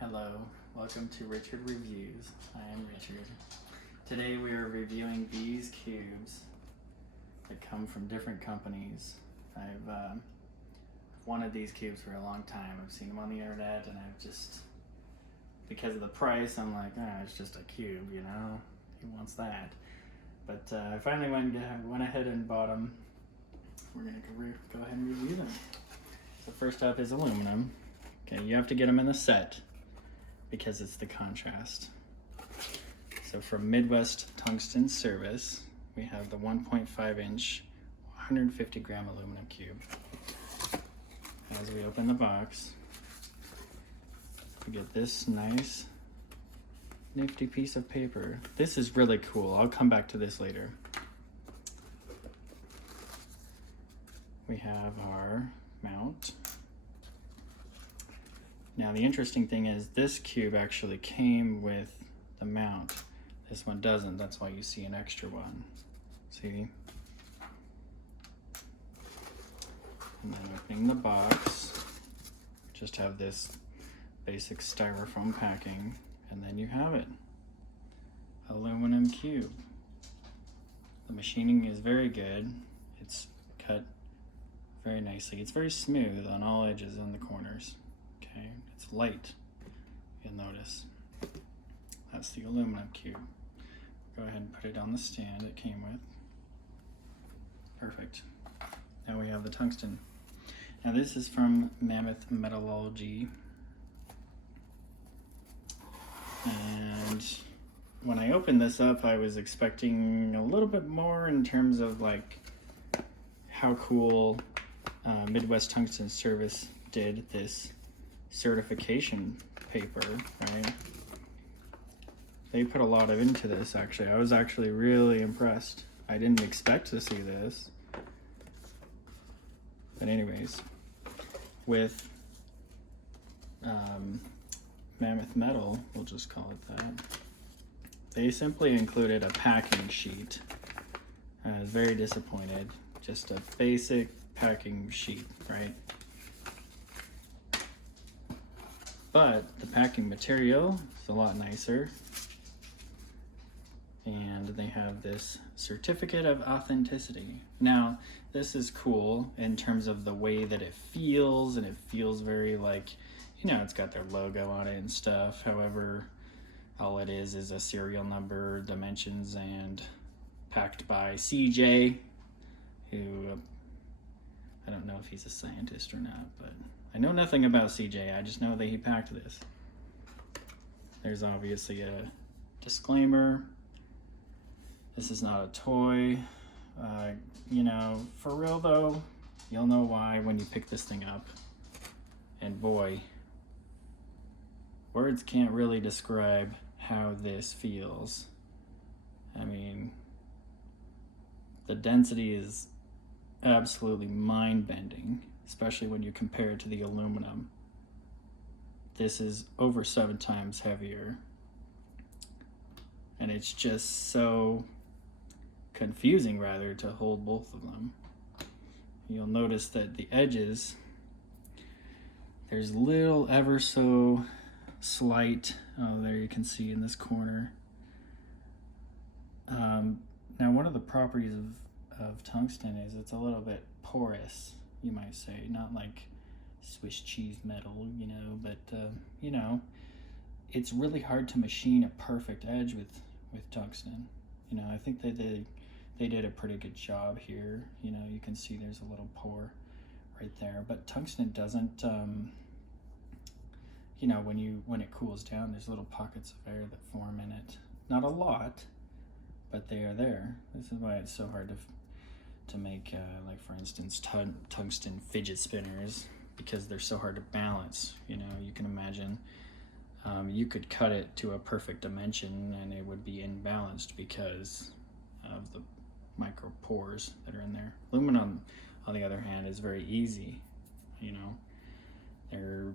Hello, welcome to Richard Reviews. I am Richard. Today we are reviewing these cubes that come from different companies. I've wanted these cubes for a long time. I've seen them on the internet and I've just, because of the price, I'm like, it's just a cube, you know? Who wants that? But I finally went ahead and bought them. We're gonna go ahead and review them. So first up is aluminum. Okay, you have to get them in the set because it's the contrast. So from Midwest Tungsten Service, we have the 1.5 inch, 150 gram aluminum cube. As we open the box, we get this nice, nifty piece of paper. This is really cool. I'll come back to this later. We have our mount. Now the interesting thing is this cube actually came with the mount. This one doesn't, that's why you see an extra one. See? And then opening the box, just have this basic styrofoam packing, and then you have it. Aluminum cube. The machining is very good. It's cut very nicely. It's very smooth on all edges and the corners. Okay, it's light, you'll notice. That's the aluminum cube. Go ahead and put it on the stand it came with. Perfect. Now we have the tungsten. Now this is from Mammoth Metallurgy. And when I opened this up, I was expecting a little bit more in terms of like how cool Midwest Tungsten Service did this certification paper, right? They put a lot of into this actually. I was actually really impressed. I didn't expect to see this. But anyways, with Mammoth Metal, we'll just call it that, they simply included a packing sheet. I was very disappointed. Just a basic packing sheet, right? But the packing material is a lot nicer. And they have this certificate of authenticity. Now, this is cool in terms of the way that it feels, and it feels very like, you know, it's got their logo on it and stuff. However, all it is a serial number, dimensions, and packed by CJ, who, I don't know if he's a scientist or not, but I know nothing about CJ. I just know that he packed this. There's obviously a disclaimer. This is not a toy. You know, for real though, you'll know why when you pick this thing up. And boy, words can't really describe how this feels. I mean, the density is absolutely mind-bending, especially when you compare it to the aluminum. This is over 7 times heavier. And it's just so confusing, rather, to hold both of them. You'll notice that the edges, there's little ever so slight, oh, there you can see in this corner. Now, one of the properties of tungsten is it's a little bit porous, you might say, not like Swiss cheese metal, you know, but you know, it's really hard to machine a perfect edge with tungsten. You know, I think that they did a pretty good job here. You know, you can see there's a little pore right there, but tungsten doesn't, you know, when it cools down, there's little pockets of air that form in it. Not a lot, but they are there. This is why it's so hard to make, like for instance, tungsten fidget spinners, because they're so hard to balance. You know, you can imagine you could cut it to a perfect dimension and it would be imbalanced because of the micro pores that are in there. Aluminum, on the other hand, is very easy. You know, there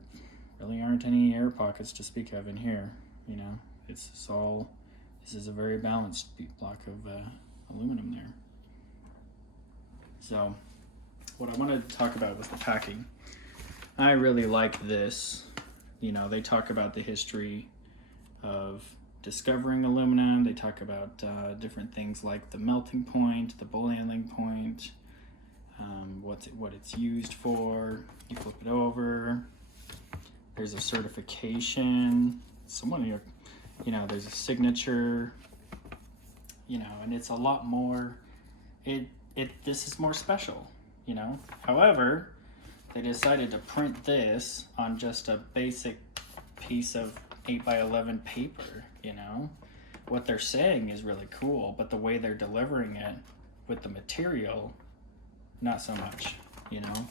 really aren't any air pockets to speak of in here. You know, this is a very balanced block of aluminum there. So what I wanted to talk about was the packing. I really like this You know, they talk about the history of discovering aluminum. They talk about different things like the melting point, the boiling point, what it's used for. You flip it over. There's a certification. There's a signature. You know, and it's a lot more. This is more special. You know. However, they decided to print this on just a basic piece of 8x11 paper. You know, what they're saying is really cool, but the way they're delivering it with the material, not so much. You know,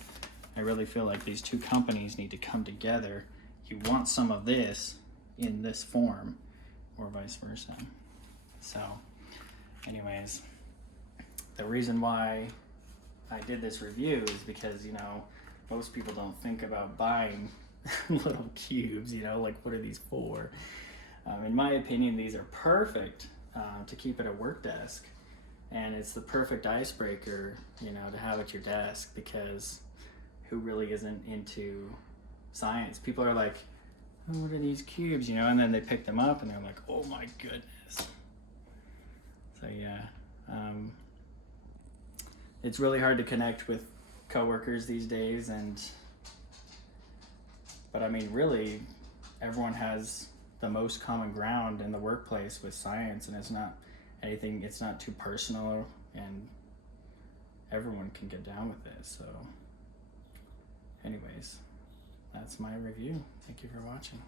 I really feel like these two companies need to come together. You want some of this in this form, or vice versa. So, anyways, the reason why I did this review is because, you know, most people don't think about buying little cubes, you know, like what are these for? In my opinion, these are perfect to keep at a work desk, and it's the perfect icebreaker, you know, to have at your desk, because who really isn't into science? People are like, oh, what are these cubes, you know, and then they pick them up and they're like, oh my goodness. So yeah, it's really hard to connect with coworkers these days, but I mean, really, everyone has the most common ground in the workplace with science, and it's not too personal, and everyone can get down with it. So anyways, that's my review. Thank you for watching.